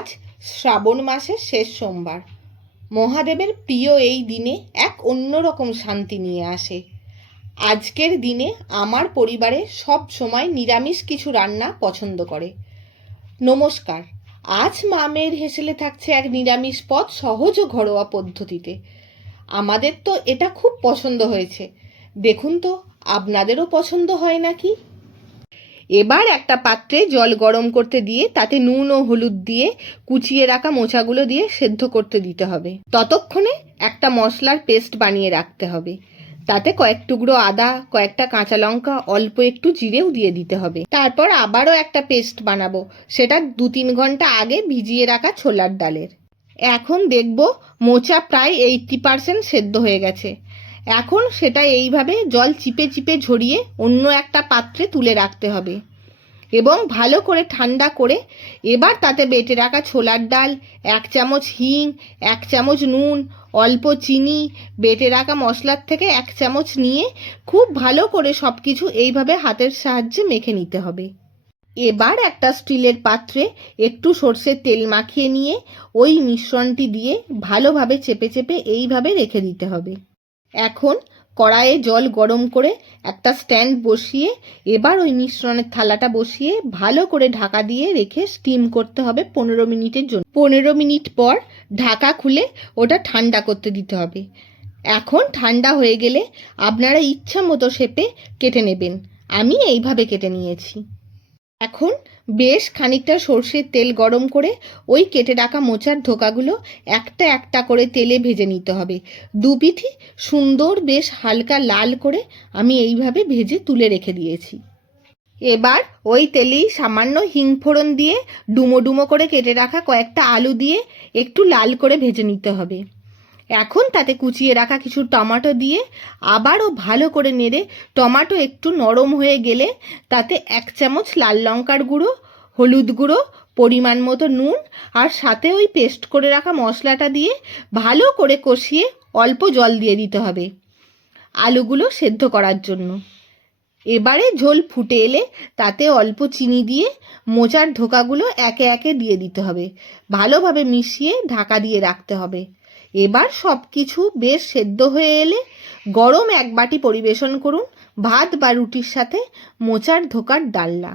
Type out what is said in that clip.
আজ শ্রাবণ মাসের শেষ সোমবার। মহাদেবের প্রিয় এই দিনে এক অন্যরকম শান্তি নিয়ে আসে। আজকের দিনে আমার পরিবারে সব সময় নিরামিষ কিছু রান্না পছন্দ করে। নমস্কার, আজ মামের হেসেলে থাকছে এক নিরামিষ পদ সহজ ও ঘরোয়া পদ্ধতিতে। আমাদের তো এটা খুব পছন্দ হয়েছে, দেখুন তো আপনাদেরও পছন্দ হয় নাকি। এবার একটা পাত্রে জল গরম করতে দিয়ে তাতে নুন ও হলুদ দিয়ে কুচিয়ে রাখা মোচাগুলো দিয়ে সেদ্ধ করতে দিতে হবে। ততক্ষণে একটা মশলার পেস্ট বানিয়ে রাখতে হবে। তাতে কয়েক টুকরো আদা, কয়েকটা কাঁচা লঙ্কা, অল্প একটু জিরেও দিয়ে দিতে হবে। তারপর আবারও একটা পেস্ট বানাবো, সেটা 2-3 ঘন্টা আগে ভিজিয়ে রাখা ছোলার ডালের। এখন দেখব মোচা প্রায় 80% সেদ্ধ হয়ে গেছে। এখন সেটা এইভাবে জল চিপে চিপে ঝরিয়ে অন্য একটা পাত্রে তুলে রাখতে হবে এবং ভালো করে ঠান্ডা করে এবার তাতে বেটে রাখা ছোলার ডাল, 1 চামচ হিং, 1 চামচ নুন, অল্প চিনি, বেটে রাখা মশলার থেকে 1 চামচ নিয়ে খুব ভালো করে সব কিছু এইভাবে হাতের সাহায্যে মেখে নিতে হবে। এবার একটা স্টিলের পাত্রে একটু সর্ষের তেল মাখিয়ে নিয়ে ওই মিশ্রণটি দিয়ে ভালোভাবে চেপে চেপে এইভাবে রেখে দিতে হবে। এখন কড়াইয়ে জল গরম করে একটা স্ট্যান্ড বসিয়ে এবার ওই মিশ্রণের থালাটা বসিয়ে ভালো করে ঢাকা দিয়ে রেখে স্টিম করতে হবে 15 মিনিটের জন্য। 15 মিনিট পর ঢাকা খুলে ওটা ঠান্ডা করতে দিতে হবে। এখন ঠান্ডা হয়ে গেলে আপনারা ইচ্ছা মতো শেপে কেটে নেবেন। আমি এইভাবে কেটে নিয়েছি। এখন বেশ খানিকটা সর্ষের তেল গরম করে ওই কেটে রাখা মোচার ধোকাগুলো একটা একটা করে তেলে ভেজে নিতে হবে। দুপিঠই সুন্দর বেশ হালকা লাল করে আমি এইভাবে ভেজে তুলে রেখে দিয়েছি। এবার ওই তেলেই সামান্য হিং ফোড়ন দিয়ে ডুমো ডুমো করে কেটে রাখা কয়েকটা আলু দিয়ে একটু লাল করে ভেজে নিতে হবে। এখন তাতে কুচিয়ে রাখা কিছু টমেটো দিয়ে আবারও ভালো করে নেড়ে টমেটো একটু নরম হয়ে গেলে তাতে 1 চামচ লাল লঙ্কার গুঁড়ো, হলুদ গুঁড়ো, পরিমাণ মতো নুন আর সাথে ওই পেস্ট করে রাখা মশলাটা দিয়ে ভালো করে কষিয়ে অল্প জল দিয়ে দিতে হবে আলুগুলো সেদ্ধ করার জন্য। এবারে ঝোল ফুটে এলে তাতে অল্প চিনি দিয়ে মোচার ধোকাগুলো একে একে দিয়ে দিতে হবে। ভালোভাবে মিশিয়ে ঢাকা দিয়ে রাখতে হবে। এবার সব কিছু বেশ সেদ্ধ হয়ে এলে গরম 1 বাটি পরিবেশন করুন ভাত বা রুটির সাথে মোচার ধোকার ডালনা।